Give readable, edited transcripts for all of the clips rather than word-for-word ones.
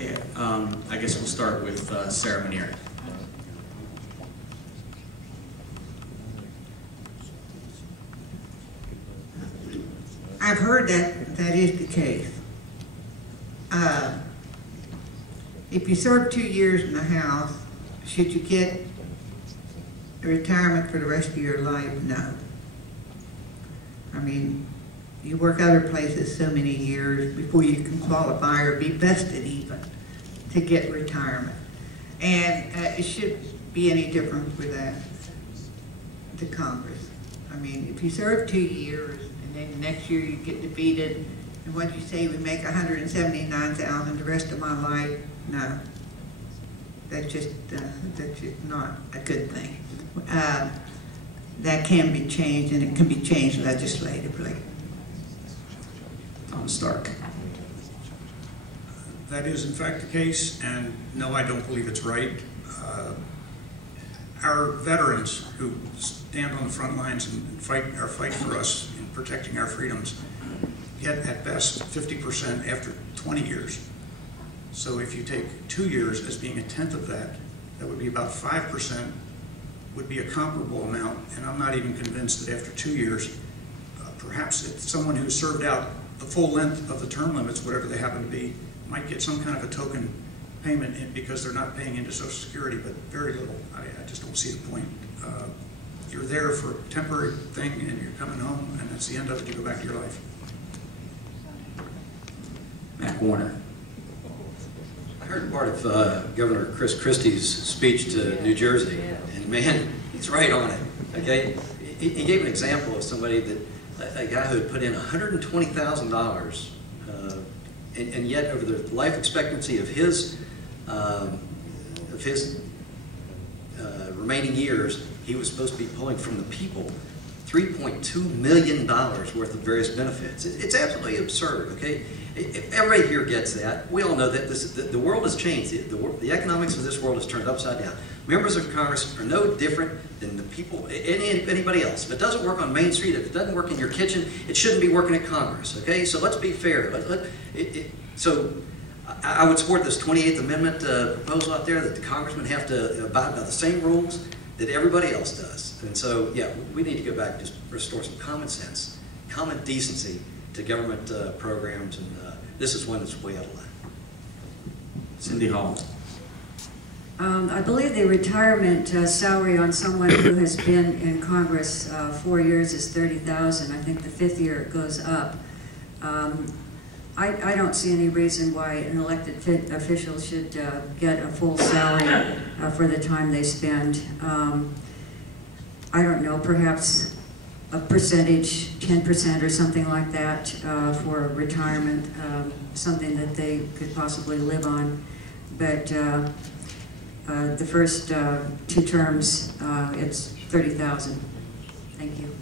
Okay, I guess we'll start with Sarah Manier. I've heard that that is the case. If you serve 2 years in the House, should you get a retirement for the rest of your life? No. I mean, you work other places so many years before you can qualify or be vested even to get retirement. And it shouldn't be any different with that to Congress. I mean, if you serve 2 years and then the next year you get defeated, and what you say, we make $179,000 the rest of my life, no. That's just not a good thing. That can be changed, and it can be changed legislatively. Tom Stark. That is in fact the case, and no, I don't believe it's right. Our veterans who stand on the front lines and fight for us in protecting our freedoms get at best 50% after 20 years. So if you take 2 years as being a tenth of that, that would be about 5%, would be a comparable amount, and I'm not even convinced that after 2 years, perhaps if someone who served out the full length of the term limits, whatever they happen to be, might get some kind of a token payment because they're not paying into Social Security, but very little. I just don't see the point. You're there for a temporary thing and you're coming home, and that's the end of it. You go back to your life. Matt Warner. I heard part of Governor Chris Christie's speech to New Jersey, and man, he's right on it. Okay, he gave an example of somebody that a guy who had put in $120,000, and yet over the life expectancy of his remaining years, he was supposed to be pulling from the people $3.2 million worth of various benefits. It's absolutely absurd. Okay. Everybody here gets that. We all know that the world has changed. The economics of this world has turned upside down. Members of Congress are no different than the people, anybody else. If it doesn't work on Main Street, if it doesn't work in your kitchen, it shouldn't be working at Congress. Okay, so let's be fair. So I would support this 28th Amendment proposal out there that the congressmen have to abide by the same rules that everybody else does. And so, yeah, we need to go back and just restore some common sense, common decency to government programs, and this is one that's way out of line. Cindy Hall. I believe the retirement salary on someone who has been in Congress 4 years is $30,000. I think the 5th year it goes up. I don't see any reason why an elected official should get a full salary for the time they spend. I don't know, perhaps a percentage, 10% or something like that for retirement, something that they could possibly live on. But the first 2 terms, it's $30,000. Thank you.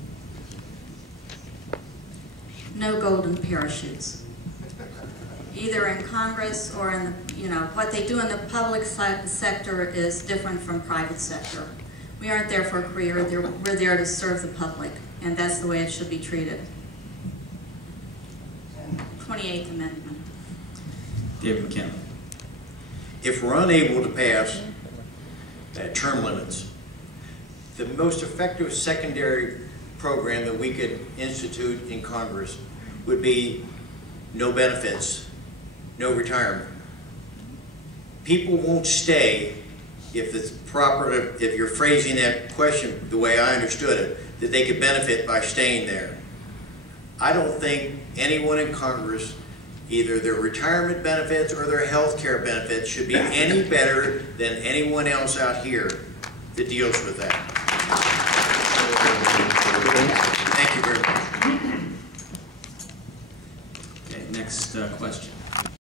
No golden parachutes. Either in Congress or in the, what they do in the public sector is different from private sector. We aren't there for a career, we're there to serve the public, and that's the way it should be treated. 28th Amendment. David McKim. If we're unable to pass term limits, the most effective secondary program that we could institute in Congress would be no benefits, no retirement. People won't stay if it's proper, if you're phrasing that question the way I understood it, that they could benefit by staying there. I don't think anyone in Congress, either their retirement benefits or their health care benefits, should be any better than anyone else out here that deals with that.